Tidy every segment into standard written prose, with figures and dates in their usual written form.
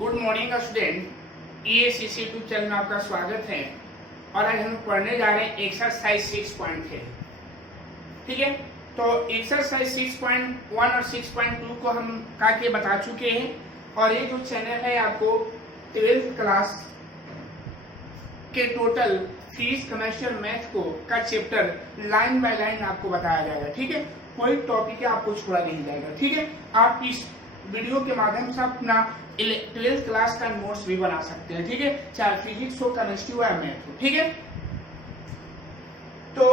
Good morning student, EACC YouTube channel में आपका स्वागत है। और आज हम पढ़ने जा रहे हैं एक्सरसाइज 6.10। ठीक है, तो एक्सरसाइज 6.1 और 6.2 को हम करके बता चुके हैं। और ये जो चैनल है आपको 12th क्लास के टोटल फिजिक्स, केमिस्ट्री और मैथ को का चैप्टर लाइन बाय लाइन आपको बताया जाएगा। ठीक है, कोई टॉपिक आपको छोड़ा नहीं जाएगा। ठीक है, आप इस वीडियो के माध्यम से अपना 12th क्लास का नोट्स भी बना सकते हैं। ठीक है, चाहे फिजिक्स हो, केमिस्ट्री हो या मैथ हो। ठीक है, तो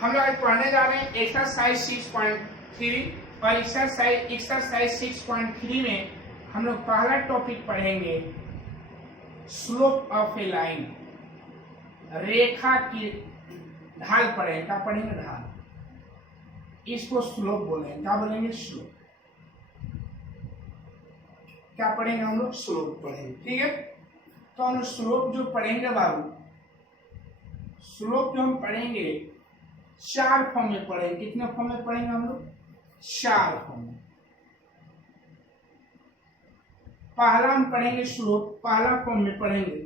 हम लोग आज पढ़ने जा रहे हैं एक्सरसाइज 6.3। और एक्सरसाइज 6.3 में हम लोग पहला टॉपिक पढ़ेंगे स्लोप ऑफ ए लाइन। रेखा की ढाल पढ़ेंगे। क्या पढ़ेंगे? ढाल। इसको स्लोप बोलेंगे। क्या बोलेंगे? स्लोप। क्या पढ़ेंगे हम लोग? स्लोप पढ़ेंगे। ठीक है, तो हम स्लोप जो पढ़ेंगे बाबू, स्लोप जो हम पढ़ेंगे 4 फॉर्म में पढ़ेंगे। कितने फॉर्म में पढ़ेंगे हम लोग? 4 फॉर्म में। पहला हम पढ़ेंगे स्लोप, पहला फॉर्म में पढ़ेंगे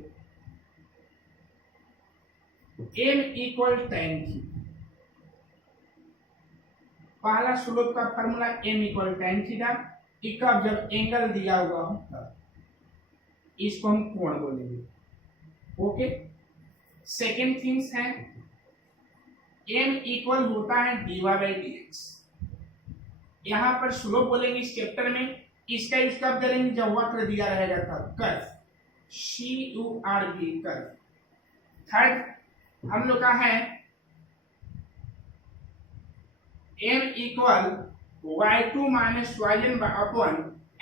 m इक्वल tan थीटा। पहला स्लोप का formula m equal tan theta. इसका जब एंगल दिया हुआ हो तब इसको हम कोण बोलेंगे। ओके, सेकेंड थिंग्स है m इक्वल होता है dy/dx। यहां पर स्लोप बोलेंगे इस चैप्टर में। इसका यूज कब करेंगे? जब वक्र दिया रहेगा तब। Curve, CURV curve. थर्ड हम लोग का है m equal y2 minus y1 upon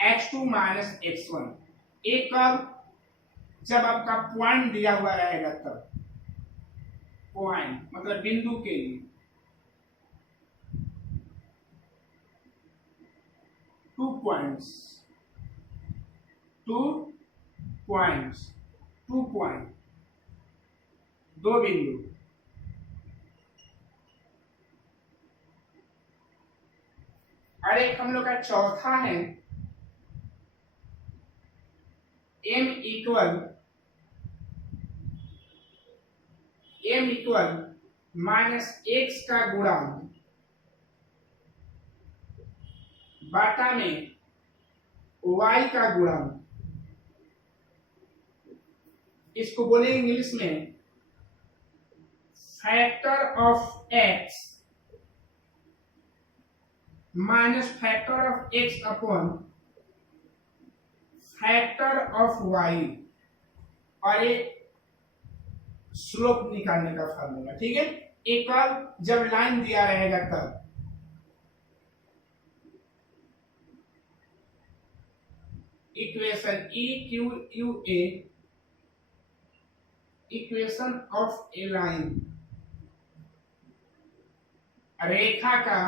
x2 minus x1। एक कब? जब आपका पॉइंट दिया हुआ रहेगा तब। पॉइंट मतलब बिंदु के लिए। 2 पॉइंट्स, 2 पॉइंट्स, 2 पॉइंट, 2 बिंदु। और एक हम लोग का चौथा है m इक्वल माइनस x का गुणांक बाटा में y का गुणांक। इसको बोलेंगे इंग्लिश में factor of x minus factor of x upon factor of y। और ये स्लोप निकालने का फॉर्मूला। ठीक है, एक बार जब लाइन दिया रहेगा तब। Equation EQUA, equation of a line, रेखा का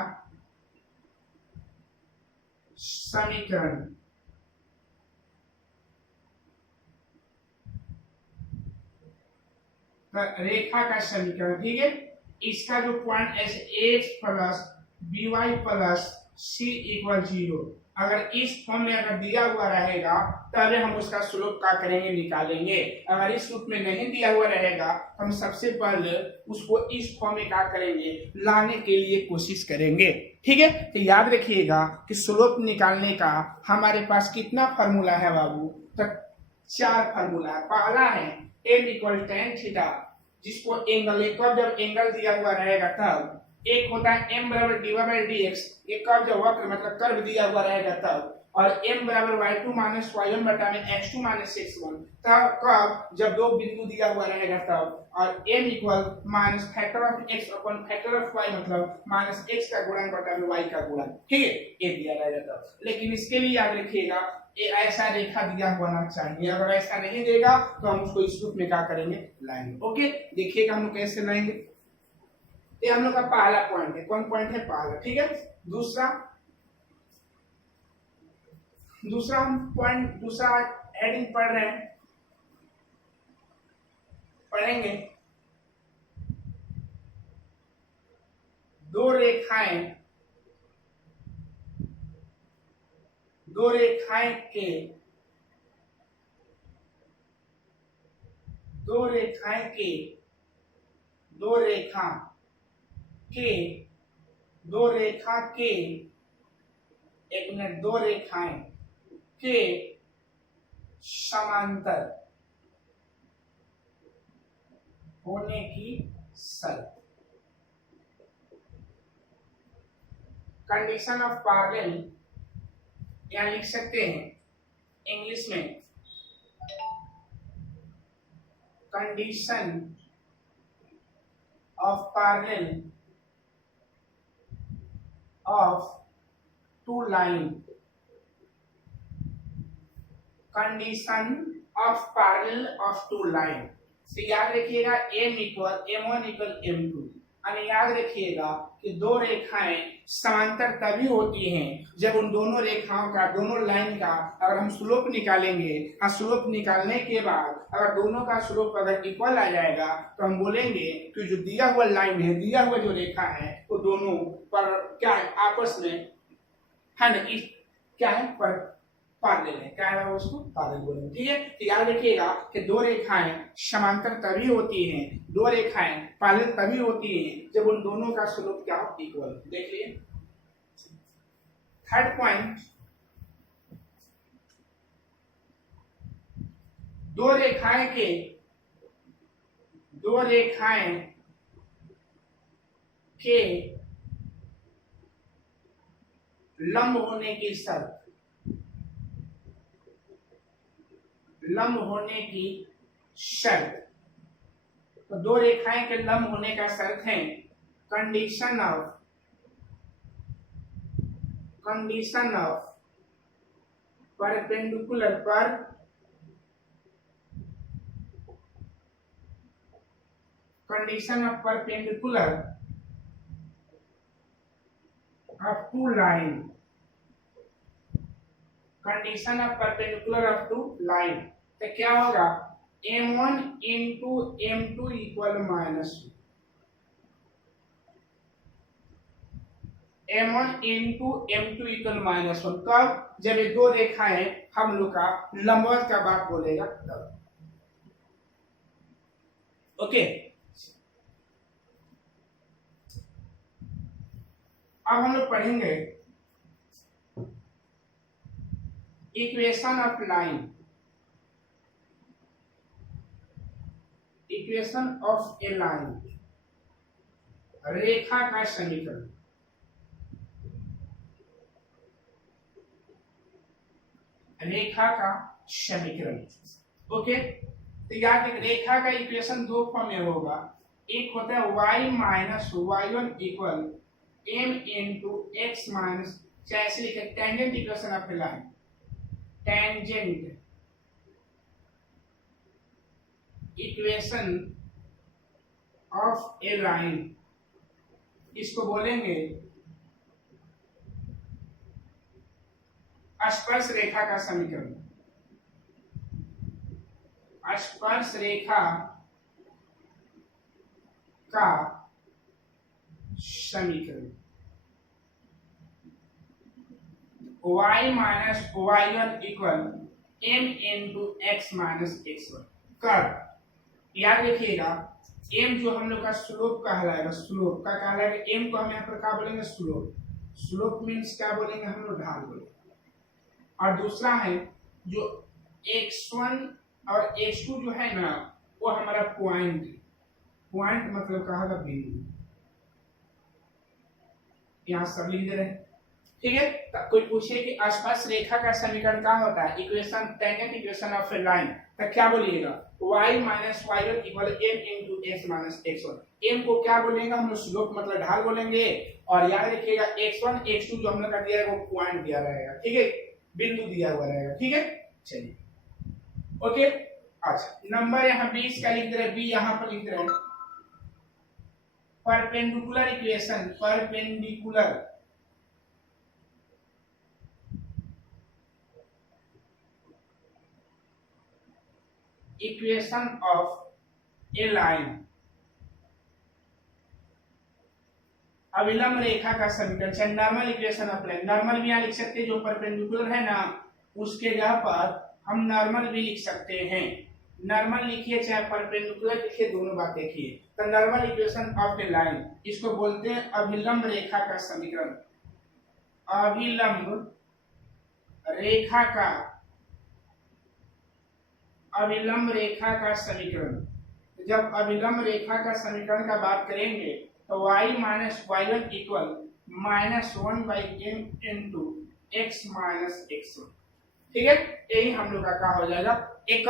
समीकरण। रेखा का समीकरण। ठीक है, इसका जो पॉइंट ऐसे x plus by plus c equal 0, अगर इस फॉर्म में अगर दिया हुआ रहेगा तब हम उसका स्लोप का करेंगे, निकालेंगे। अगर इस रूप में नहीं दिया हुआ रहेगा हम सबसे पहले उसको इस फॉर्म में क्या करेंगे? लाने के लिए कोशिश करेंगे। ठीक है, तो याद रखिएगा कि स्लोप निकालने का हमारे पास कितना फार्मूला है बाबू? तो 4 फार्मूला है। पहला है m इक्वल tan थीटा, जिसको एंगल, एक बार जब एंगल दिया हुआ रहेगा तब। एक होता है m बराबर dy/dx, एक कब जब वक्र मतलब कर्व दिया हुआ रहेगा तब। और m बराबर y2 माइनस y1 बटा में x2 माइनस x1 तब। कब? जब 2 बिंदु दिया हुआ रहेगा तब। और m equal minus factor of x upon factor of y मतलब माइनस x का गुणन बटा में y का गुणन। ठीक है, ये दिया रहेगा तब। लेकिन इसके लिए याद रखिएगा ऐसा रेखा दिया होना चाहिए। अगर ऐसा नहीं देगा तो हम उसको इस रूप में क्या करेंगे? लाएंगे। ओके, देखिएगा हम लोग कैसे लाएंगे। ये हम लोग का पहला पॉइंट है। कौन पॉइंट है? पहला। ठीक है, दूसरा हम पॉइंट, दूसरा हेडिंग पढ़ रहे हैं, पढ़ेंगे दो दो रेखाएं के दो रेखाएं के दो रेखा के दो रेखा के एक मिनट, दो रेखाएं के समांतर होने की शर्त। कंडीशन ऑफ पैरेलल यहां लिख सकते हैं इंग्लिश में, condition of parallel of two line, condition of parallel of two line. तो याद रखिएगा M=M1=M2, और याद रखिएगा कि दो रेखाएं समांतर तभी होती हैं जब उन दोनों रेखाओं का, दोनों लाइन का अगर हम स्लोप निकालेंगे, और स्लोप निकालने के बाद अगर दोनों का स्लोप अगर इक्वल आ जाएगा तो हम बोलेंगे कि जो दिया हुआ लाइन है, दिया हुआ जो रेखा है, वो दोनों पर क्या है, आपस में है ना, क्या है, पर पैरेलल है, क्या है, उसको पैरेलल बोलेंगे। ठीक है, तो याद रखिएगा कि दो रेखाएं समांतर तभी होती हैं, दो रेखाएं पैरेलल तभी होती हैं जब उन दोनों का स्लोप क्या हो, इक्वल। देख लिए। थर्ड पॉइंट, दो रेखाएं के लंब होने की शर्त, लंब होने की शर्त। तो दो रेखाएं के लंब होने का शर्त है कंडीशन ऑफ परपेंडिकुलर पर condition of perpendicular of two line, condition of perpendicular of two line. तो क्या होगा, M1 into M2 equal -2, M1 into M2 equal -1। कब, जब ये दो रेखाएं हम लोग का लंबवत का बात बोलेगा तब। ओके, अब हम लोग पढ़ेंगे equation of line, equation of a line, रेखा का समीकरण। रेखा का समीकरण। ओके, तो याद रखिए रेखा का इक्वेशन दो फॉर्म में होगा, एक होता है y minus y1 equal m into x minus, जैसे लिखे tangent equation of a line, tangent equation of a line, इसको बोलेंगे स्पर्श रेखा का समीकरण, स्पर्श रेखा का समीकरण। y minus y1 equal m into x minus x1। कर याद रखिएगा m जो हम लोग का स्लोप कहलाएगा, स्लोप का कहलाएगा, m को हम यहाँ पर क्या बोलेंगे, स्लोप। स्लोप मीन्स क्या बोलेंगे हम लोग, ढाल बोलेंगे। और दूसरा है जो x1 और x2 जो है ना, वो हमारा पॉइंट, पॉइंट मतलब कहा था बिंदु, यहाँ सब लिख दे रहे हैं। ठीक है, तो कोई पूछे कि स्पर्श रेखा का समीकरण क्या होता है, equation, tangent equation of a line, तो क्या बोलिएगा, y minus y1 equal m into x minus x1। m को क्या बोलेंगे हम लोग, स्लोप मतलब ढाल बोलेंगे, और याद रखिएगा x1 x2 जो हम लोग का दिया है वो पॉइंट दिया रहेगा। ठीक है, बिंदु दिया हुआ रहेगा। ठीक है, चलिए ओके। अच्छा, नंबर यहाँ 20 का लिख दे रहे, बी यहाँ पर लिख रहे हैं perpendicular equation, perpendicular equation of a line, अविलंब रेखा का समीकरण, चाहे नॉर्मल इक्वेशन अप्लाई, नॉर्मल भी यहाँ लिख सकते हैं जो परपेंडिकुलर है ना उसके जगह पर हम नॉर्मल भी लिख सकते हैं। नॉर्मल लिखिए चाहे परपेंडिकुलर लिखिए, दोनों बात देखिए। तो normal equation of a line, इसको बोलते हैं अभिलंब रेखा का समीकरण। अभिलंब रेखा का, अभिलंब रेखा का समीकरण। जब अभिलंब रेखा का समीकरण का बात करेंगे तो y minus y one equal minus one by m into x minus x one. ठीक है, यही हम लोग का क्या हो जाएगा। एक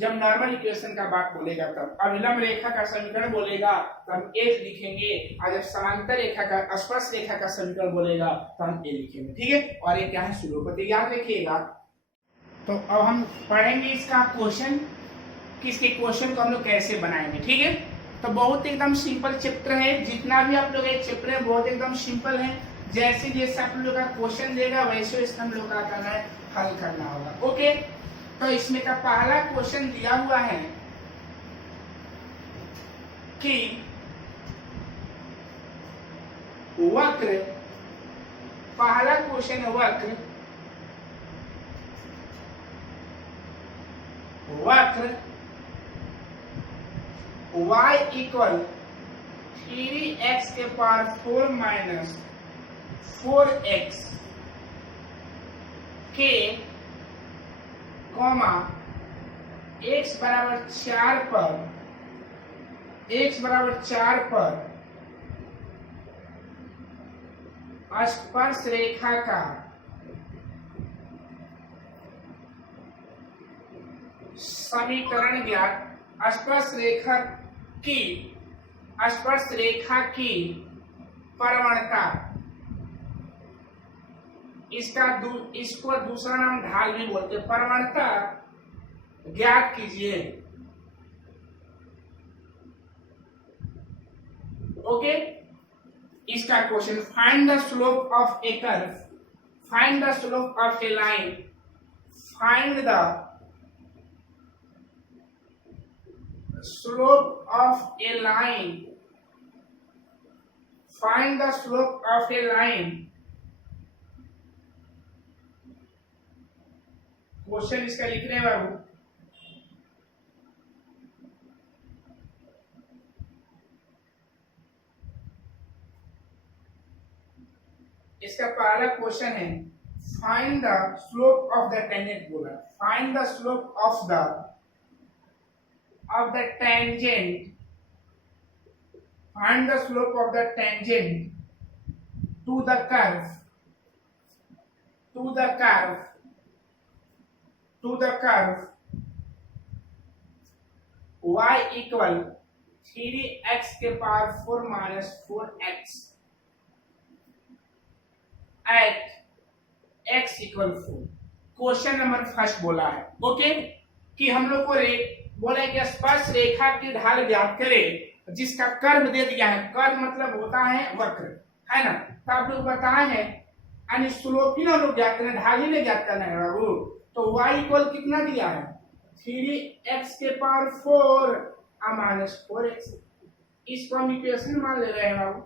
जब नॉर्मल इक्वेशन का बात बोलेगा तब अभिलंब रेखा का समीकरण बोलेगा तो हम एच लिखेंगे, और जब समांतर रेखा का, स्पर्श रेखा का समीकरण बोलेगा तो हम ए लिखेंगे। ठीक है, और ये क्या है, सुलोपति, याद रखिएगा। तो अब हम पढ़ेंगे इसका क्वेश्चन, किसके क्वेश्चन को हम लोग कैसे बनाएंगे। ठीक है, तो बहुत एकदम सिंपल चैप्टर है, जितना भी आप लोग ये चैप्टर है बहुत एकदम सिंपल है। जैसे जैसे आप लोग का क्वेश्चन देगा वैसे वैसे हम लोग का करना है, हल करना होगा। ओके, तो इसमें का पहला क्वेश्चन दिया हुआ है कि वक्र, पहला क्वेश्चन है वक्र, वक्र y इक्वल 3x के पावर 4 माइनस 4x के कॉमा x बराबर 4 पर, x बराबर 4 पर स्पर्श रेखा का समीकरण ज्ञात। स्पर्श रेखा की परवणता, इसको दूसरा नाम ढाल भी बोलते हैं, परवणता ज्ञात कीजिए। ओके, इसका question, find the slope of A curve, find the slope of a line, find the slope of a line, find the slope of a line। Question इसका लिख रहे हैं बाबू, इसका पहला क्वेश्चन है find the slope of the tangent बोला, find the slope of the tangent, find the slope of the tangent to the curve, to the curve, to the curve y equal 3x के power 4 minus 4x at x equal 4। Question number first बोला है okay, कि हम लोग को बोले कि स्पर्श रेखा की ढाल ज्ञात करें जिसका कर्व दे दिया है। कर्व मतलब होता है वक्र, है ना। तो आप लोग बताए हैं यानी स्लोप ही ना लोग ज्ञात करें, ढाल ही नहीं ज्ञात करना है बाबू। तो y इक्वल कितना दिया है, 3x के पावर 4 माइनस 4x। इसको हम इक्वेशन मान ले रहे हैं बाबू,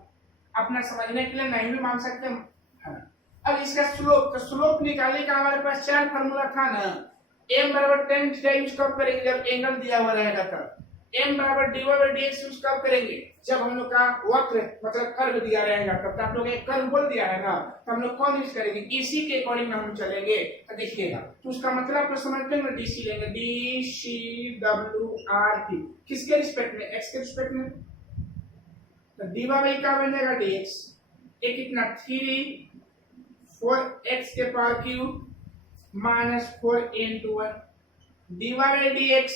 अपना समझने के लिए नहीं भी मान सकते हैं। अब इसका स्लोप, तो स्लोप निकालने का हमारे पास 4 फार्मूला था ना। m बराबर tan थीटा यूज कब करेंगे, जब एंगल दिया हुआ रहेगा तब। m बराबर dy बाई dx यूज कब करेंगे, जब हम लोग का वक्र मतलब कर्व दिया रहेगा तब। आप लोग एक कर्व बोल दिया है ना, तो हम लोग कौन यूज करेंगे, इसी के अकॉर्डिंग हम चलेंगे। तो देखिएगा, तो उसका मतलब आप लोग समझते हैं, dc लेंगे, d c w r t, किसके रिस्पेक्ट में, x के रिस्पेक्ट में। तो dy बाई क्या बनेगा dx, ये कितना 3 4x के power cube minus 4 into 1 dy by dx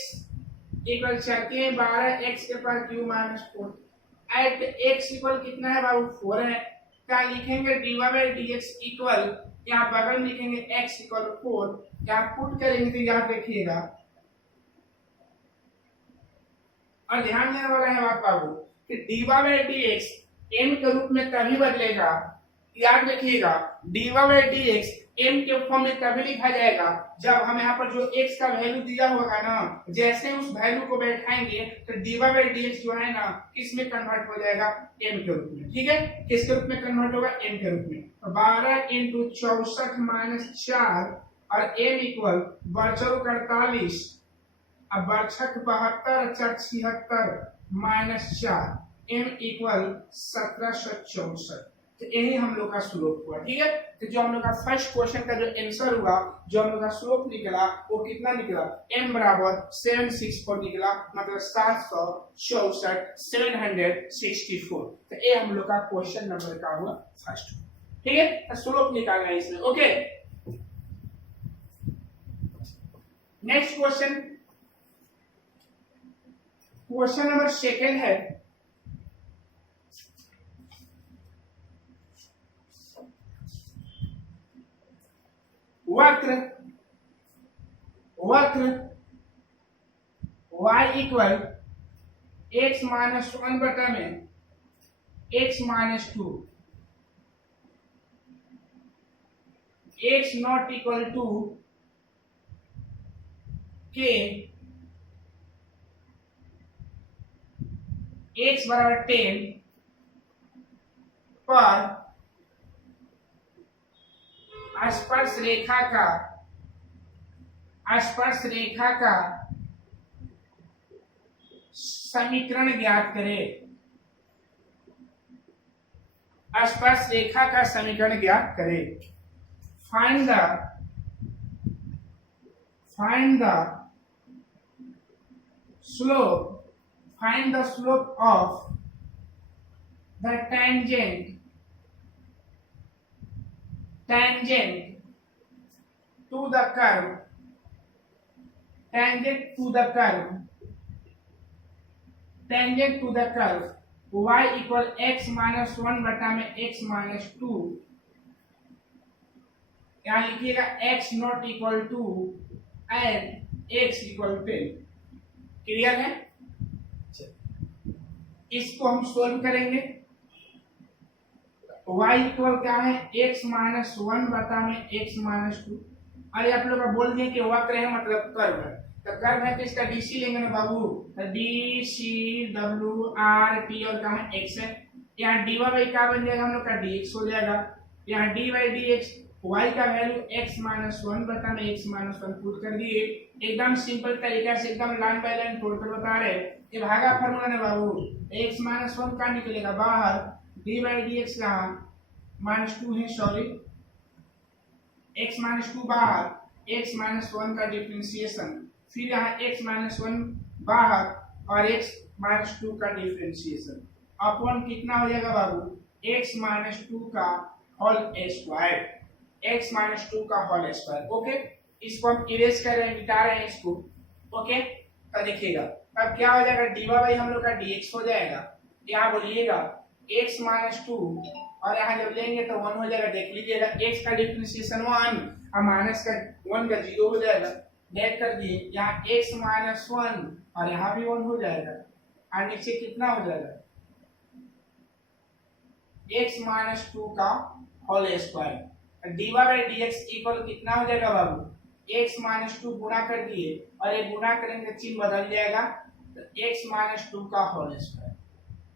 equal 12x के power cube minus 4 at x equal कितना है बाबू 4 है। क्या लिखेंगे, dy बाई dx इक्वल, यहाँ बगल में लिखेंगे x इक्वल 4, यहाँ पुट करेंगे तो याद रखिएगा। और ध्यान देने वाला है बात बाबू कि dy बाई dx m के रूप में तभी बदलेगा याद रखिएगा dy बाई dx m के फॉर्म में तभी लिखा जाएगा जब हम यहाँ पर जो x का वैल्यू दिया होगा ना, जैसे उस वैल्यू को बैठाएंगे तो dy बाई dx जो है ना किस में कन्वर्ट हो जाएगा, m के रूप में। ठीक है, किसके रूप में कन्वर्ट होगा, m के रूप में। 12 इंटू 64 माइनस 4 और m इक्वल 48, अब 72 माइनस 4 m इक्वल 1764। तो यही हम लोग का स्लोप हुआ। ठीक है, तो जो हम लोग का फर्स्ट क्वेश्चन का जो आंसर हुआ, जो हम लोग का स्लोप निकला वो कितना निकला, m बराबर 764 निकला, मतलब 764। तो ये हम लोग का क्वेश्चन नंबर का हुआ फर्स्ट। ठीक है, तो स्लोप निकालना है इसमें। Okay, next question, question number second है, वक्र y इक्वल x माइनस 1 बटा में x minus 2, x not equal to k, x बराबर 10 पर स्पर्श रेखा का समीकरण ज्ञात करें। स्पर्श रेखा का समीकरण ज्ञात करें। Find the slope of the tangent to the curve y equal x minus 1 बटा में x माइनस 2, यहाँ लिखिएगा x not equal to and x equal 10। Clear है, इसको हम सोल्व करेंगे। y इक्वल क्या है, x माइनस 1 बटा में x माइनस 2। अरे आप लोग बोल दिए कि वक्र है मतलब कर्व है, तो कर्व है तो इसका DC लेंगे ना बाबू, तो DC W R T और कहाँ x है, यहाँ dy बाई क्या बन जाएगा हम लोग का dx हो जाएगा, यहाँ d बाई dx y का वैल्यू x माइनस 1 बटा में x माइनस 1 पुट कर दिए। एकदम सिंपल तरीका से एकदम लाइन बाय लाइन तोड़कर बता रहे, ये भागा फॉर्मूला है बाबू, x माइनस 1 का निकलेगा बाहर, d बाई dx यहाँ माइनस 2 है, सॉरी x माइनस 2 बाहर, x माइनस 1 का डिफरेंशिएशन, फिर यहाँ x माइनस 1 बाहर और x माइनस 2 का डिफरेंशिएशन अपॉन कितना हो जाएगा बाबू, x माइनस 2 का होल स्क्वायर, x माइनस 2 का होल स्क्वायर। ओके, इसको हम इरेज कर रहे हैं, मिटा रहे हैं इसको। ओके, तो देखिएगा अब क्या हो जाएगा, dy बाई हम लोग का dx हो जाएगा, यहाँ बोलिएगा x माइनस 2 और यहाँ जब लेंगे तो 1 हो जाएगा। देख लीजिएगा x का डिफरेंशिएशन 1 और माइनस का 1 का 0 हो जाएगा, डेट कर दिए, यहाँ x माइनस 1 और यहाँ भी 1 हो जाएगा, और नीचे कितना हो जाएगा, x माइनस 2 का whole square. dy by dx equal कितना हो जाएगा बाबू, x माइनस 2 गुणा कर दिए और ये गुणा करेंगे चिन्ह बदल जाएगा, तो x माइनस 2 का होल स्क्वायर।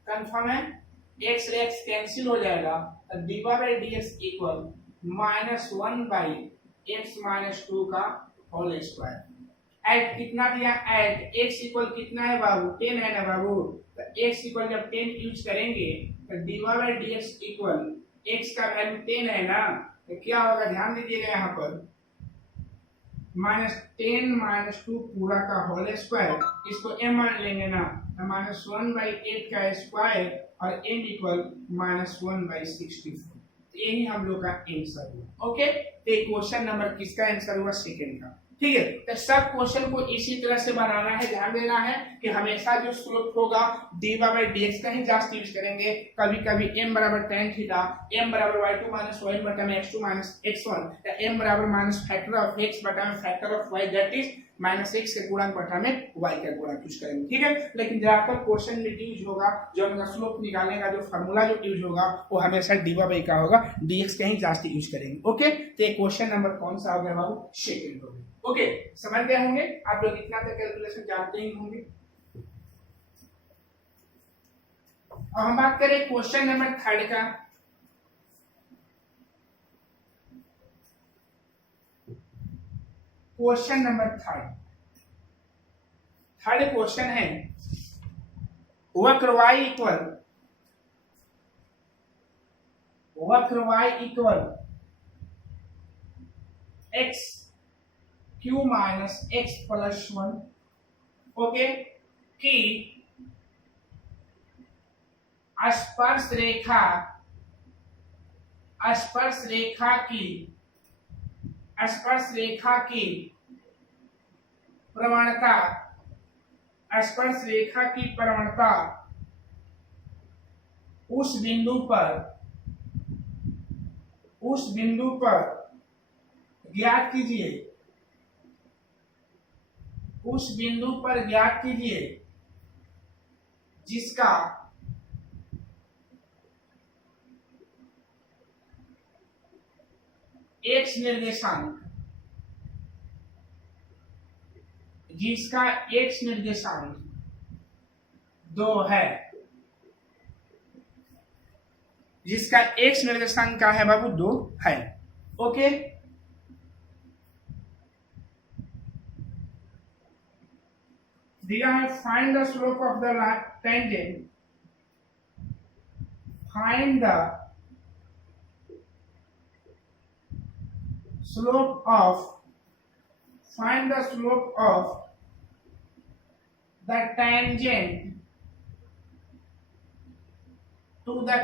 कंफर्म है, x से x कैंसिल हो जाएगा, तो dy by dx equal minus 1 by x minus 2 का होल स्क्वायर। एट कितना दिया, एट x इक्वल कितना है बाबू, 10 है ना बाबू, तो x इक्वल जब 10 यूज करेंगे तो dy by dx equal x का वैल्यू 10 है ना, तो क्या होगा ध्यान दीजिएगा, यहाँ पर माइनस 10 माइनस 2 पूरा का होल स्क्वायर, इसको m मान लेंगे ना, तो माइनस 1 बाई 8 का स्क्वायर और m इक्वल माइनस 1 बाई 64। यही हम लोग का आंसर हुआ। ओके, तो क्वेश्चन नंबर किसका आंसर हुआ, सेकंड का। ठीक है, तो सब क्वेश्चन को इसी तरह से बनाना है, ध्यान देना है कि हमेशा जो स्लोप होगा dy बाई dx का ही जास्त यूज करेंगे। कभी कभी m बराबर tan थीटा, m बराबर y2 माइनस y बटा में x2 माइनस x1, या m बराबर माइनस फैक्टर ऑफ x बटा में factor of y, that is minus x के गुणक बटा में वाई का गुणक यूज करेंगे, ठीक है। लेकिन ज्यादातर क्वेश्चन में यूज होगा जो हम स्लोप निकालने का जो फॉर्मूला जो यूज होगा वो हमेशा डी बाई का होगा, डीएक्स का ही जास्त यूज करेंगे। ओके, तो ये क्वेश्चन नंबर कौन सा हो गया बाबू? सेकंड हो गया। ओके, समझ गए होंगे आप लोग, इतना तक कैलकुलेशन जानते ही होंगे। अब हम बात करें क्वेश्चन नंबर थर्ड का। क्वेश्चन नंबर थर्ड क्वेश्चन है वक्र y equal x Q minus x plus 1, okay, कि स्पर्श रेखा की प्रवणता उस बिंदु पर ज्ञात कीजिए जिसका एक्स निर्देशांक 2 है, जिसका एक्स निर्देशांक का है बाबू 2 है। ओके, दिया है find the slope of the tangent, find the slope of the tangent to the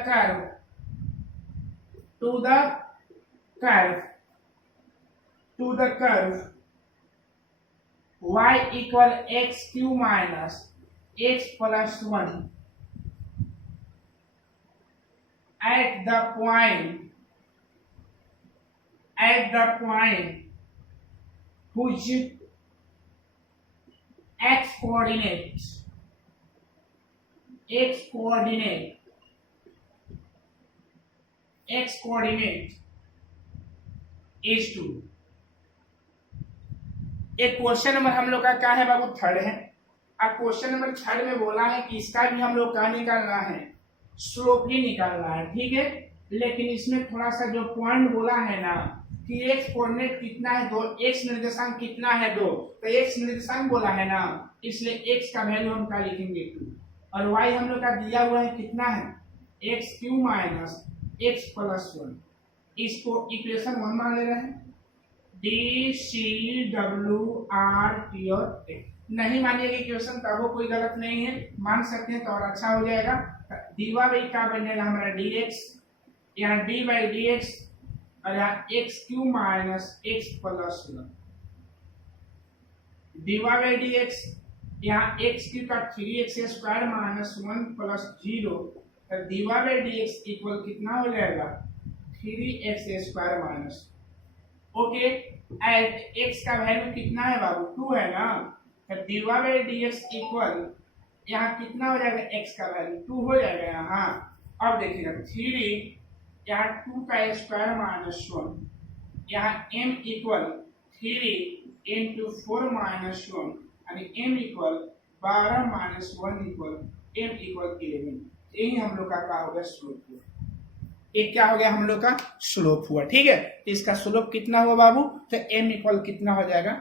curve y equal x q minus x plus 1 at the point whose x coordinate is 2। एक question number हम लोग का क्या है बाबू? Third है। अब question number third में बोला है कि इसका भी हम लोग का निकालना है, स्लोप ही निकालना है, ठीक है। लेकिन इसमें थोड़ा सा जो पॉइंट बोला है ना कि एक्स कोऑर्डिनेट कितना है 2, एक्स निर्देशांक कितना है 2, तो एक्स निर्देशांक बोला है ना, इसलिए एक्स का वैल्यू हम क्या लिखेंगे 2, और वाई हम लोग का दिया हुआ है कितना है x Q minus x plus 1। इसको इक्वेशन 1 मान ले रहे हैं, D C W R T और ए। नहीं मानिएगा इक्वेशन तब वो कोई गलत नहीं है, मान सकते हैं तो और अच्छा हो जाएगा। डीवा बाई क्या बनेगा हमारा डी एक्स, यहाँ डी बाई डी एक्स और यहाँ x Q minus x plus 1, d y by d x, यहाँ एक्स क्यू का 3x स्क्वायर माइनस 1 प्लस 0, तो d y by d x equal कितना हो जाएगा 3x square minus, okay. At x का वैल्यू कितना है बाबू 2 है ना, तो d y by d x equal यहाँ कितना हो जाएगा x का वैल्यू 2 हो जाएगा यहाँ। अब देखिएगा 3 यहाँ 2 का स्क्वायर माइनस 1, यहाँ m इक्वल 3 इंटू 4 माइनस 1 यानी m equal 12 minus 1 equal m equal 11। यही हम लोग का क्या हो गया स्लोप हुआ, एक क्या हो गया हम लोग का स्लोप हुआ, ठीक है। इसका स्लोप कितना हुआ बाबू, तो m इक्वल कितना हो जाएगा,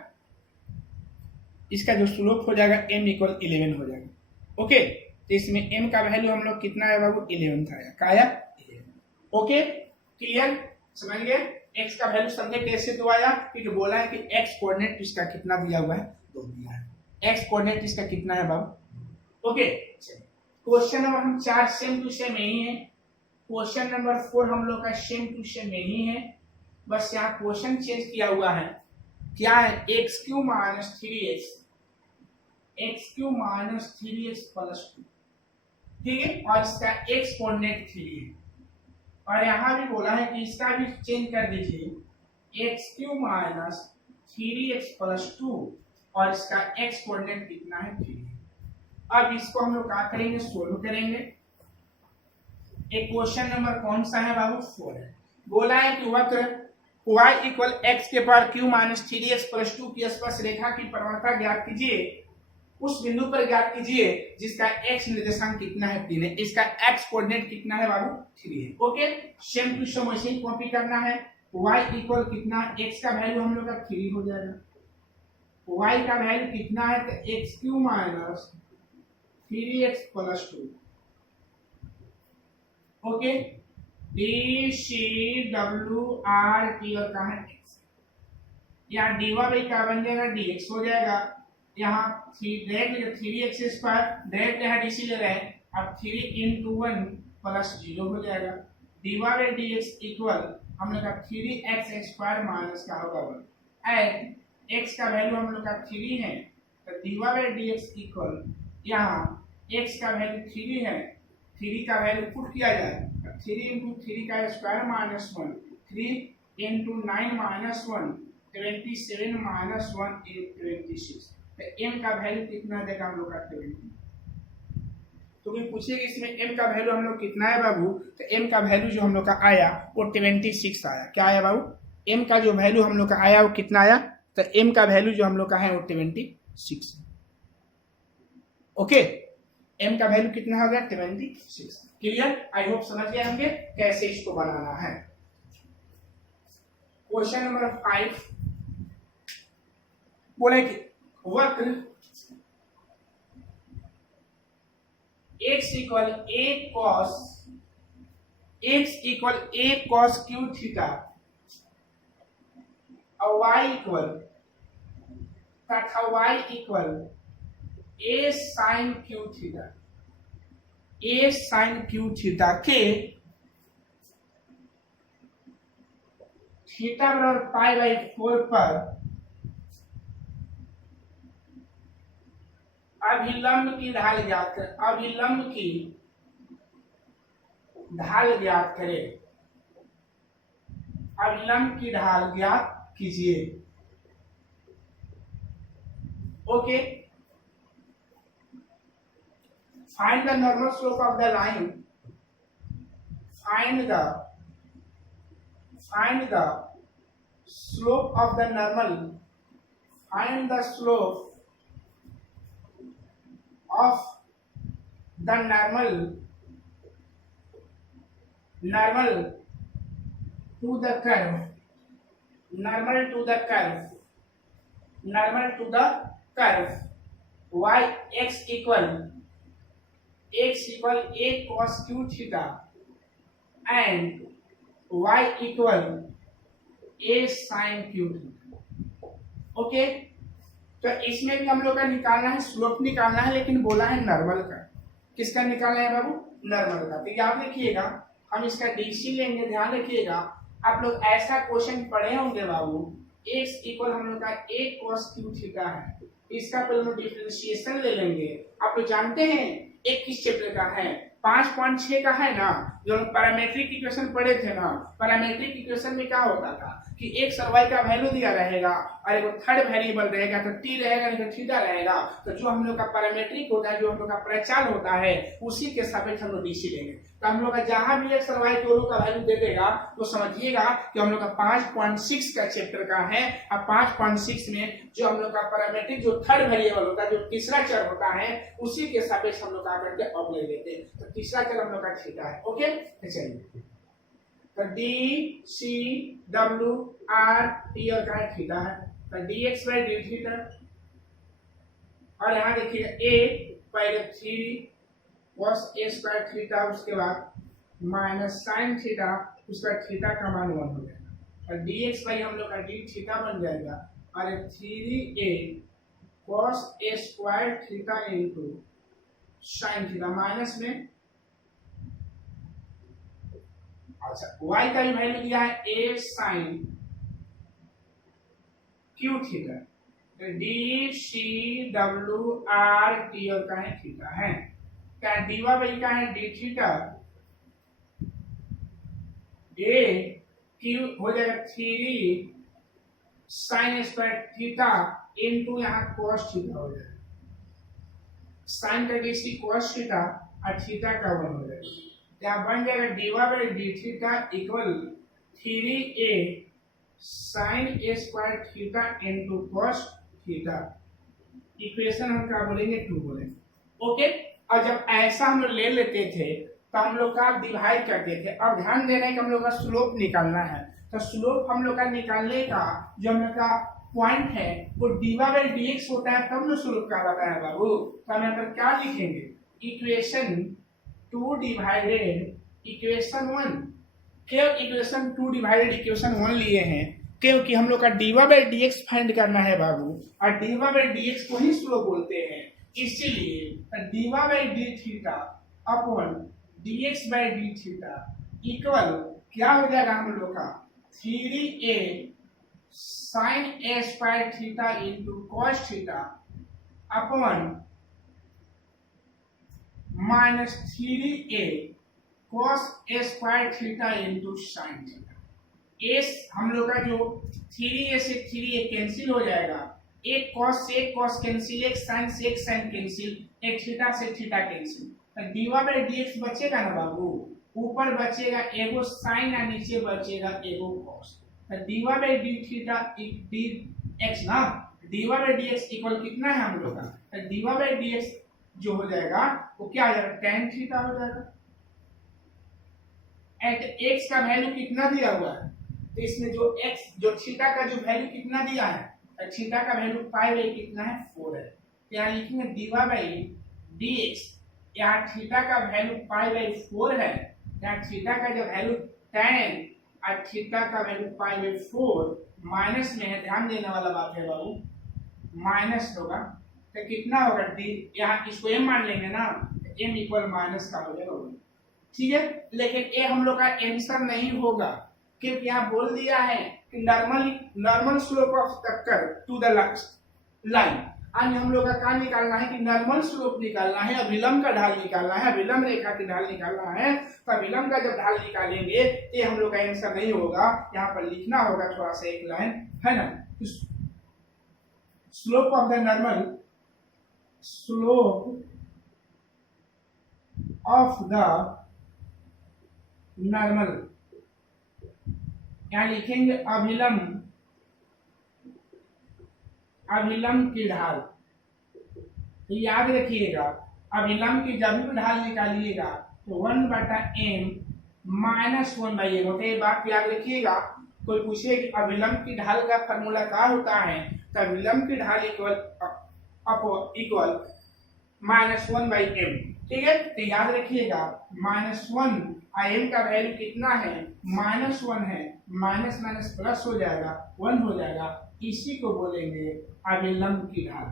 इसका जो स्लोप हो जाएगा m इक्वल 11 हो जाएगा, ओके। तो इसमें m का वैल्यू हम लोग कितना है बाबू 11 था, क्या आया 11, ओके। क्लियर, समझ गए। x का वैल्यू समझे कैसे तो आया, क्योंकि बोला है कि x कोऑर्डिनेट इसका कितना दिया हुआ है 2 दिया है, x कोऑर्डिनेट इसका कितना है बाबू, ओके। क्वेश्चन नंबर हम 4 सेम टू सेम यही है, क्वेश्चन नंबर 4 हम लोग का सेम टू सेम यही है, बस यहाँ क्वेश्चन चेंज किया हुआ है। क्या है x Q minus 3x plus 2, ठीक है, और इसका एक्स कोऑर्डिनेट 3 है, और यहाँ भी बोला है कि इसका भी चेंज कर दीजिए x Q minus 3x plus 2, और इसका एक्स कोऑर्डिनेट कितना है 3। अब इसको हम लोग क्या करेंगे, सोल्व करेंगे। एक क्वेश्चन नंबर कौन सा है बाबू, 4 है। बोला है कि वक्र y इक्वल एक्स के power q minus 3x plus 2 की स्पर्श रेखा की प्रवणता ज्ञात कीजिए, उस बिंदु पर ज्ञात कीजिए जिसका x निर्देशांक कितना है 3 है, इसका x कोऑर्डिनेट कितना है बाबू 3 है। ओके, सेम टू सेम वैसे ही कॉपी करना है। y इक्वल कितना, x का वैल्यू हम लोग का 3 हो जाएगा, y का वैल्यू कितना है तो x³ minus 3x plus 2। Okay, d C W R T और कहा है x, यहाँ dy बाई क्या बन जाएगा dx हो जाएगा, यहाँ 3x स्क्वायर डायरेक्ट यहाँ डी सी ले रहे हैं, अब 3 into 1 प्लस 0 हो जाएगा, dy बाई dx इक्वल हमने कहा 3x स्क्वायर माइनस का होगा 1, एंड x का वैल्यू हम लोग का 3 है तो dy बाई dx इक्वल यहाँ x का वैल्यू 3 है, 3 का वैल्यू पुट किया जाए 3 into 3 का square minus 1, 3 into 9 minus 1, 27 minus 1 26। तो m का वैल्यू कितना देगा हम लोग का 20। तो कोई पूछेगा इसमें m का वैल्यू हम लोग कितना है बाबू, तो m का वैल्यू जो हम लोग का आया वो 26 आया। क्या आया बाबू, m का जो वैल्यू हम लोग का आया वो कितना आया, तो m का वैल्यू जो हम लोग का है वो 26। ओके, m का वैल्यू कितना हो गया 26। क्लियर, आई होप समझ गए होंगे कैसे इसको बनाना है। क्वेश्चन नंबर 5 बोले कि वक्र x equal a cos q theta और y equal a sin q theta, a sin q theta के थीटा बराबर पाई बाई 4 पर अभिलंब की ढाल ज्ञात करें, अभिलंब की ढाल ज्ञात करें, अभिलंब की ढाल ज्ञात कीजिए। Okay, find the normal slope of the line, find the slope of the normal, find the slope of the normal to the curve, y x equal a cos q theta and y equal a sin q theta। Okay, तो इसमें भी हम लोग का निकालना है, slope निकालना है, लेकिन बोला है नॉर्मल का। किसका निकालना है बाबू, नॉर्मल का। तो याद रखिएगा, हम इसका डीसी लेंगे, ध्यान रखिएगा। आप लोग ऐसा क्वेश्चन पढ़े होंगे बाबू, x इक्वल हम लोग का a cos q थीटा है, इसका पहले हम डिफरेंशिएशन ले लेंगे। आप लोग जानते हैं एक किस चैप्टर का है, 5.6 का है ना, जो पैरामेट्रिक इक्वेशन पढ़े थे ना। पैरामेट्रिक इक्वेशन में क्या होता था कि x और y का वैल्यू दिया रहेगा और एक थर्ड वेरिएबल रहेगा, तो t रहेगा नहीं तो थीटा रहेगा। तो जो हम लोग का पैरामेट्रिक होता है, जो हम लोग का प्रचार होता है, उसी के सापेक्ष हम लोग डीसी लेंगे। तो हम लोग का जहां भी x और y दोनों का वैल्यू दे देगा तो समझिएगा कि हम लोग का 5.6 का चैप्टर का है। अब 5.6 में जो हम लोग का पैरामेट्रिक जो थर्ड वेरिएबल होता है, जो तीसरा चर होता है, उसी के सापेक्ष हम लोग का करके अब ले लेते हैं। तो तीसरा चर हम लोग का थीटा है। ओके, चलिए, तो d C W R T और का थीटा है, तो d x by d theta, और यहाँ देखिएगा ए पहले 3 cos a स्क्वायर थीटा, उसके बाद माइनस साइन थीटा, उसका थीटा का मान 1 हो जाएगा, और डी एक्स बाई हम लोग का डी थीटा बन जाएगा, और 3a cos a square theta into sine theta, minus में अच्छा y का भी वैल्यू दिया है a sin q theta, D C W R T और का है थीटा है, क्या डी वाई का है डी थीटा, a q हो जाएगा 3 sin स्क्वायर थीटा इनटू यहाँ cos थीटा हो जाएगा, साइन करके इसकी cos थीटा और थीटा का 1 हो जाएगा, यहाँ बन जाएगा dy by d theta equal 3a sine a square theta into cos theta. Equation हम क्या बोलेंगे 2 बोलेंगे। ओके, और जब ऐसा हम लोग ले लेते थे तो हम लोग का डिवाइड करते थे। अब ध्यान देना है कि हम लोग का स्लोप निकालना है, तो स्लोप हम लोग का निकालने का जो हम लोग का पॉइंट है वो dy बाई dx होता है, तब ना स्लोप का आता है बाबू। तो हम यहाँ पर क्या लिखेंगे, इक्वेशन 2 डिवाइडेड इक्वेशन 1। क्यों इक्वेशन 2 डिवाइडेड इक्वेशन 1 लिए हैं, क्योंकि हम लोग का dy बाई dx फाइंड करना है बाबू, और dy बाई dx को ही स्लोप बोलते हैं। इसीलिए dy by d theta upon dx by d theta equal क्या हो जाएगा हम लोग का 3a sine a square theta into cos theta upon minus 3a cos a square theta into sine theta. एस हम लोग का जो 3a से 3a कैंसिल हो जाएगा, एक cos से एक cos कैंसिल, एक sin से एक sin कैंसिल, एक थीटा से थीटा कैंसिल, तो dy बाई dx बचेगा ना बाबू, ऊपर बचेगा एगो sin और नीचे बचेगा एगो cos, तो dy by d theta dx ना, dy बाई dx इक्वल कितना है हम लोग का, तो dy बाई dx जो हो जाएगा वो क्या आ जाएगा tan थीटा हो जाएगा। एट x का वैल्यू कितना दिया हुआ है, तो इसमें जो x जो थीटा का जो वैल्यू कितना दिया है, तो थीटा का वैल्यू पाई बाई कितना है 4 है, तो यहाँ लिखेंगे dy बाई dx, यहाँ थीटा का वैल्यू पाई बाई 4 है, यहाँ थीटा का जो वैल्यू tan और थीटा का वैल्यू पाई बाई 4 माइनस में है, ध्यान देने वाला बात है बाबू, माइनस होगा तो कितना होगा डी, यहाँ इसको m मान लेंगे ना, m इक्वल माइनस का हो जाएगा, ठीक है। लेकिन ये हम लोग का आंसर नहीं होगा, क्योंकि यहाँ बोल दिया है कि नॉर्मल स्लोप ऑफ टक्कर टू द लाइन। आज हम लोग का क्या निकालना है कि नॉर्मल स्लोप निकालना है, अभिलंब का ढाल निकालना है, अभिलंब रेखा की ढाल निकालना है। तो अभिलंब का जब ढाल निकालेंगे ये हम लोग का आंसर नहीं होगा, यहाँ पर लिखना होगा थोड़ा सा एक लाइन है ना, slope of the normal, slope of the normal, यहाँ लिखेंगे अभिलंब, अभिलंब की ढाल। तो याद रखिएगा अभिलंब की जब भी ढाल निकालिएगा तो 1/m माइनस 1/m होता है, ये बात याद रखिएगा। कोई पूछे कि अभिलंब की ढाल का फॉर्मूला क्या होता है, तो अभिलंब की ढाल इक्वल माइनस 1/m, ठीक है। तो याद रखिएगा -1 m का वैल्यू कितना है, -1 है, माइनस माइनस प्लस हो जाएगा 1 हो जाएगा, इसी को बोलेंगे अभिलंब की ढाल,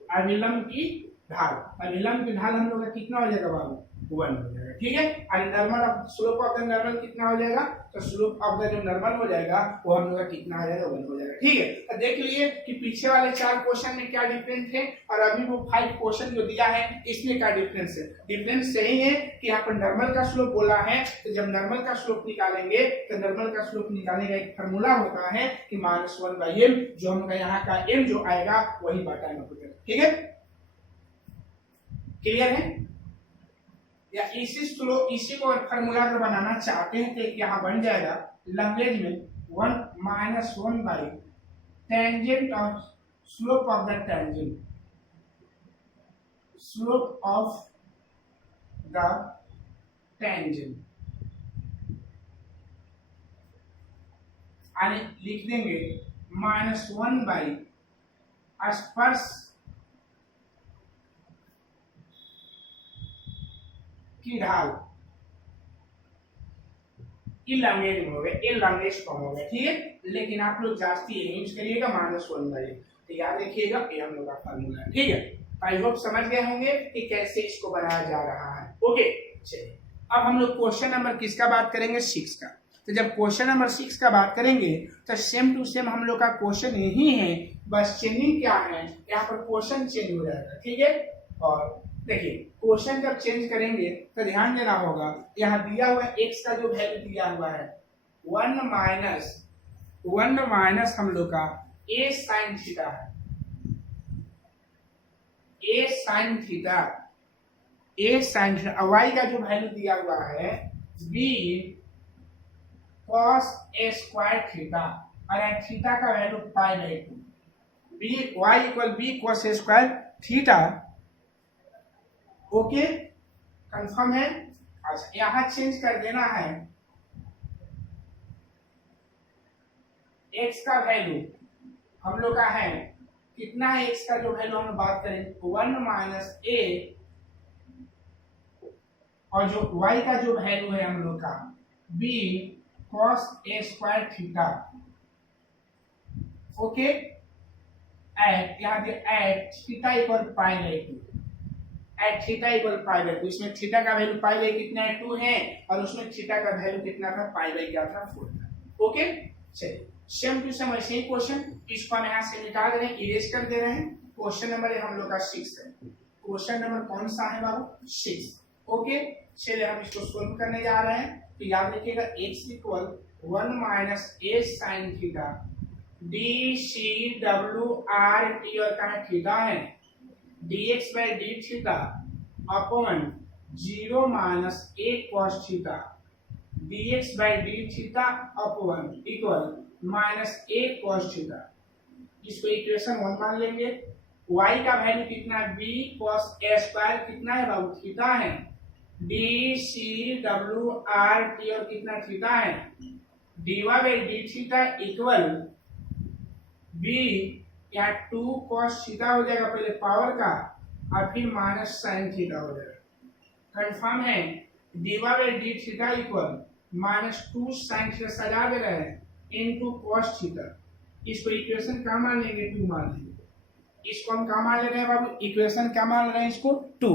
अभिलंब की ढाल। अभिलंब की ढाल हम लोग का कितना हो जाएगा बाबू, 1 हो जाएगा, ठीक है। और normal of slope of the normal कितना हो जाएगा, तो स्लोप ऑफ द जो नॉर्मल हो जाएगा वो हम लोग का कितना हो जाएगा, 1 हो जाएगा, ठीक है। तो देख लिए कि पीछे वाले 4 क्वेश्चन में क्या डिफरेंस है और अभी वो 5 क्वेश्चन जो दिया है इसमें क्या डिफरेंस है। डिफरेंस यही है कि यहाँ पर नॉर्मल का स्लोप बोला है, तो जब नॉर्मल का स्लोप निकालेंगे तो नॉर्मल का स्लोप निकालने का एक फार्मूला होता है कि -1/m, जो हम यहाँ का m जो आएगा वही बाटा में, ठीक है। क्लियर है, या इसी को फार्मूला अगर बनाना चाहते हैं तो यहाँ बन जाएगा लैंग्वेज में 1 - 1 by tangent of slope of the tangent, slope of the tangent, और लिख देंगे -1 बाई स्पर्श की ढाल, इलांगेट हो गया, इलांगेट फॉर्म हो गया, ठीक है। लेकिन आप लोग जास्ती यूज करिएगा -1/m, तो याद रखिएगा ये हम लोग का फार्मूला है, ठीक है। आई होप समझ गए होंगे कि कैसे इसको बनाया जा रहा है, ओके। चलिए अब हम लोग क्वेश्चन नंबर किसका बात करेंगे, 6 का। तो जब क्वेश्चन नंबर 6 का बात करेंगे तो सेम टू सेम हम लोग का क्वेश्चन यही है, बस चेंजिंग क्या है, यहाँ पर क्वेश्चन चेंज हो जाएगा, ठीक है। और देखिए क्वेश्चन जब चेंज करेंगे तो ध्यान देना होगा, यहाँ दिया हुआ x का जो वैल्यू दिया हुआ है 1 - वन माइनस हम लोग का ए साइन थीटा है, a sine theta, a sine theta. Y का जो वैल्यू दिया हुआ है b cos a square theta, और थीटा का value pi by 2, b y equal b cos a square theta. Okay, confirm है। अच्छा, यहां चेंज कर देना है x का वैल्यू हम लोग का है कितना है, x का जो वैल्यू हम बात करें 1 माइनस ए, और जो y का जो वैल्यू है हम लोग का b cos a square theta. Okay, at यहाँ पे at theta equal pi by 2, at theta equal pi by 2। इसमें थीटा का वैल्यू पाई बाई कितना है 2 है, और उसमें थीटा का वैल्यू कितना था पाई बाई क्या था 4 था। ओके, चलिए सेम टू सेम ऐसे ही क्वेश्चन, इसको हम यहाँ से निकाल रहे हैं, इरेज कर दे रहे हैं। क्वेश्चन नंबर हम लोग का 6 है। क्वेश्चन नंबर कौन सा है बाबू, 6। ओके, चलिए हम इसको सोल्व करने जा रहे हैं। तो याद रखिएगा x equal 1 minus a sine theta D C W R T, और का थीटा है dx by d theta upon 0 minus a cos theta dx by d theta upon equal minus a cos theta. इसको equation 1 मान लेंगे। y का value कितना है b cos a square कितना है बाबू थीटा है, d C W R T, और कितना थीटा है dy by d theta equal b, या 2 cos थीटा हो जाएगा पहले पावर का, और फिर माइनस साइन थीटा हो जाएगा। कंफर्म है, dy by d theta equal minus 2 sine theta सजा दे रहे हैं इनटू cos थीटा। इसको इक्वेशन क्या मान लेंगे 2 मान लेंगे। इसको हम क्या मान ले रहे हैं बाबू, इक्वेशन क्या मान रहे हैं इसको 2,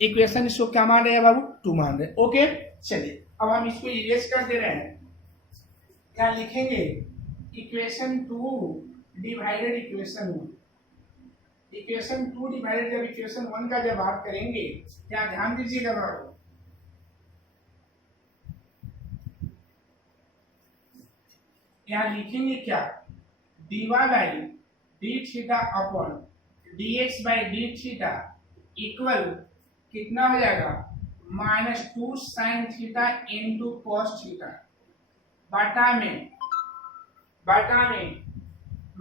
इक्वेशन इसको क्या मान रहे हैं बाबू 2 मान रहे हैं। ओके, चलिए अब हम इसको इरेज कर दे रहे हैं। क्या लिखेंगे, equation 2 divided equation 1। Equation 2 divided जब इक्वेशन 1 का जब बात करेंगे, क्या ध्यान दीजिएगा बाबू, यहाँ लिखेंगे क्या dy by d theta upon dx by d theta equal कितना हो जाएगा minus 2 sine theta into cos theta बटा में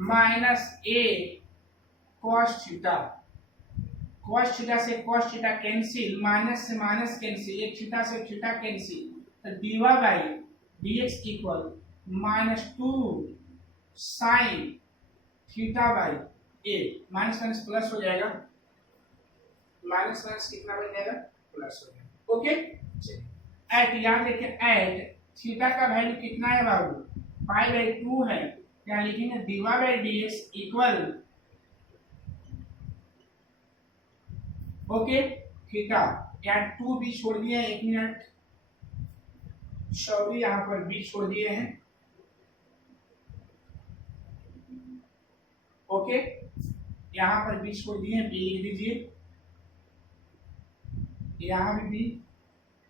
minus a cos theta. cos theta से cos थीटा कैंसिल, माइनस से माइनस कैंसिल, एक थीटा से थीटा कैंसिल, तो dy by dx equal minus 2 sine theta by A, minus minus plus हो जाएगा, minus minus कितना बन जाएगा प्लस हो जाएगा। ओके, चलिए एट, याद रखिए एट थीटा का वैल्यू कितना है बाबू पाई बाई 2 है, क्या लिखेंगे dy by dx equal okay theta, यहाँ 2 भी छोड़ दिए हैं, 1 मिनट सॉरी यहाँ पर भी छोड़ दिए हैं। ओके, यहाँ पर बी छोड़ दिए हैं, बी लिख दीजिए, यहाँ भी बी।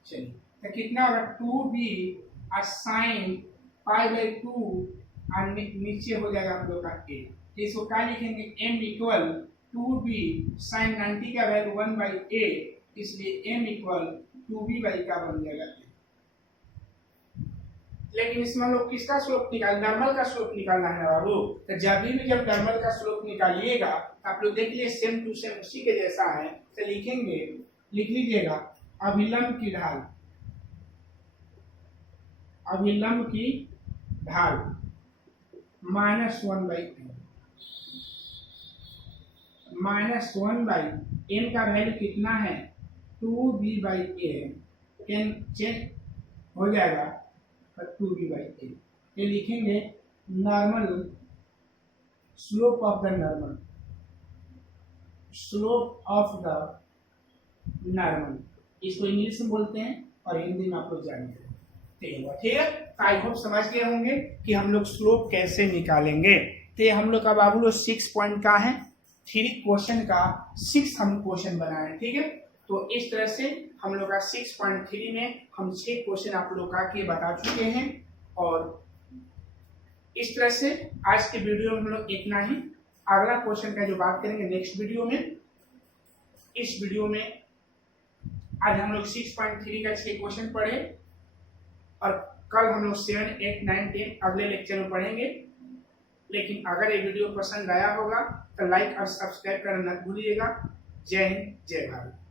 चलिए तो कितना होगा 2b साइन पाई बाई 2, और नीचे हो जाएगा हम लोग का a। इसको क्या लिखेंगे m इक्वल 2b साइन 90 का वैल्यू 1 बाई a, इसलिए m इक्वल 2b बाई का बन जाएगा। लेकिन इसमें हम लोग किसका स्लोप निकाल, नॉर्मल का स्लोप निकालना है बाबू। तो जब नॉर्मल का स्लोप निकालिएगा आप लोग देख लीजिए सेम टू सेम उसी के जैसा है। तो लिखेंगे, लिख लीजिएगा अभिलंब की ढाल, अभिलंब की ढाल minus 1 by minus 1 by m का वैल्यू कितना है 2b बाई ए, चेंज हो जाएगा 2b बाई ए। ये लिखेंगे normal slope of the normal, slope of the normal, इसको इंग्लिश में बोलते हैं और हिंदी में आप लोग जानेंगे। ठीक है, आई होप समझ गए होंगे कि हम लोग स्लोप कैसे निकालेंगे। तो हम लोग का बाबू लोग 6 पॉइंट का है, 3 क्वेश्चन का 6 हम क्वेश्चन बनाए। ठीक है, तो इस तरह से हम लोग का 6.3 में हम 6 क्वेश्चन आप लोग का के बता चुके हैं। और इस तरह से आज की वीडियो में हम लोग इतना ही। अगला क्वेश्चन का जो बात करेंगे नेक्स्ट वीडियो में। इस वीडियो में आज हम लोग 6.3 का 6 क्वेश्चन पढ़े और कल हम लोग 7, 8, 9, 10 अगले लेक्चर में पढ़ेंगे। लेकिन अगर ये वीडियो पसंद आया होगा तो लाइक और सब्सक्राइब करना मत भूलिएगा। जय हिंद, जय भारत।